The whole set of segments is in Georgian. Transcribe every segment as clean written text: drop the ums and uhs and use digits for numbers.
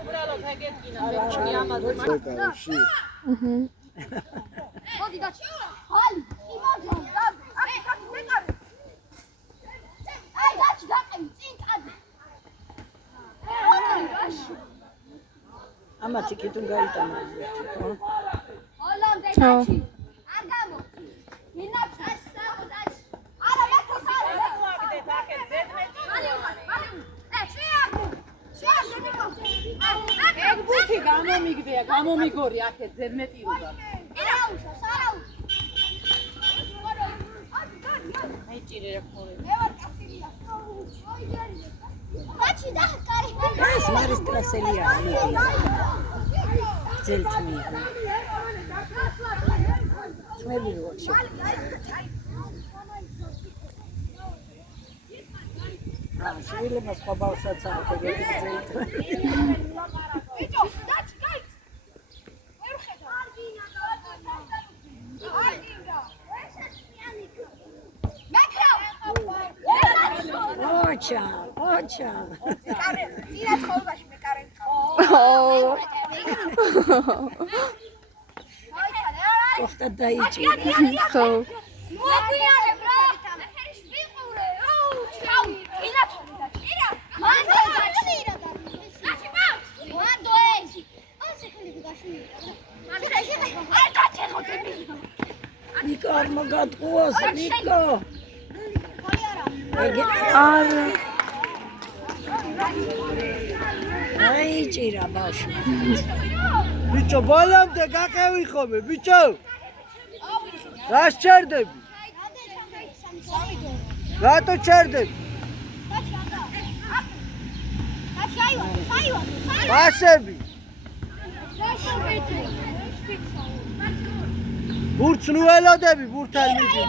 უბრალოდ ეგეთკინა მეჩნი ამაზე. მოდი დაჩი. ჰალი, იმაძან, აი დაჩი მეკარე. აი დაჩი გაყევი, წინ წადი. ამა ტიკეტი გაიტანა ხო? ჰოლანდე დაჩი. არ გამო. მინაც დაჩი. არა მეთოს არა. აგდეთ აქეთ ზედმეტი. ეგ ბუთი გამომიგდია, გამომიგორი აქეთ ზედმეტი რუგა. არაუშავს, არაუშავს. მეჭირე რა ხორე. მე ვარ კაცილია. დაჩი და კარი. ეს მარის ტრასელია მიდია. ძელთმი. ძმები როგორ შვილებს სხვა ბავშვებს აქვს ეგეთი ძელთმი. ბიჭო, დაჩი, გაიც. ვერ ხედავ. არგინა. ოჩა. კარე, ძინა ცხოვრებაში მე კარე მყავს. ოხტა დაიჭი. ხო. მოგვიანებ რა. ვიყურე. ოუ, ჩავი. ძინა ცხოვრებაში. მან დაიჭი რა და. ნაში მაქვს. მან დოეჯი. ასე ხელი გაშინი. არ გაჩეხო დებილი. ნიკო არ მოგატყუოს, ნიკო. არა. აიჭირა ბავშვი. ბიჭო, ბოლომდე გაყევი ხომე, ბიჭო. რა შეერდები? რატო ჩერდები? ბასები. ბურთს ნუ ელოდები, ბურთთან მიდი.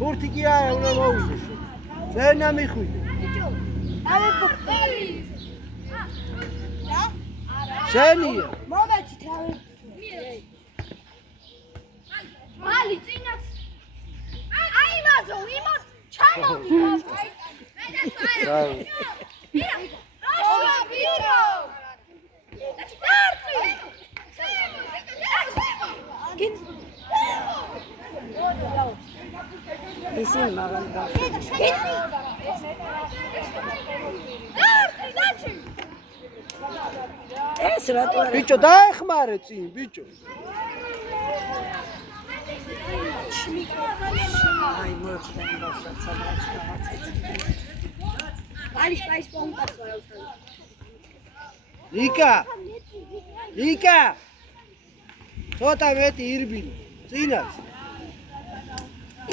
ბურთი კი არა, უნდა მოუზეს. ზენა მიხვიდე. შენია. მომეცით რავი. მალი წინაც. აი მაზო, იმო ჩამოვიდა. რავი. რა ბიჭო. ისინი მაღალი ბავშვი. ეს რატო არა? ბიჭო, დაეხმარე წინ, ბიჭო. აი მოხდა ბავშვად სადღაც რაღაცეთ. არის პონტაც ვარ ავსალ. იკა. ცოტა მეტი ირბილი. წინაც.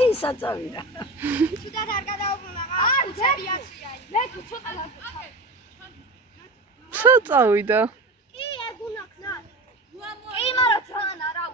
ისა წავიდა. ცუდად არ გადაუბრუნა. არ ცერიაცია. მე ცოტა ლაკო. სა წავიდა. კი, არ გუნახნა. კი, მაგრამ თან არა.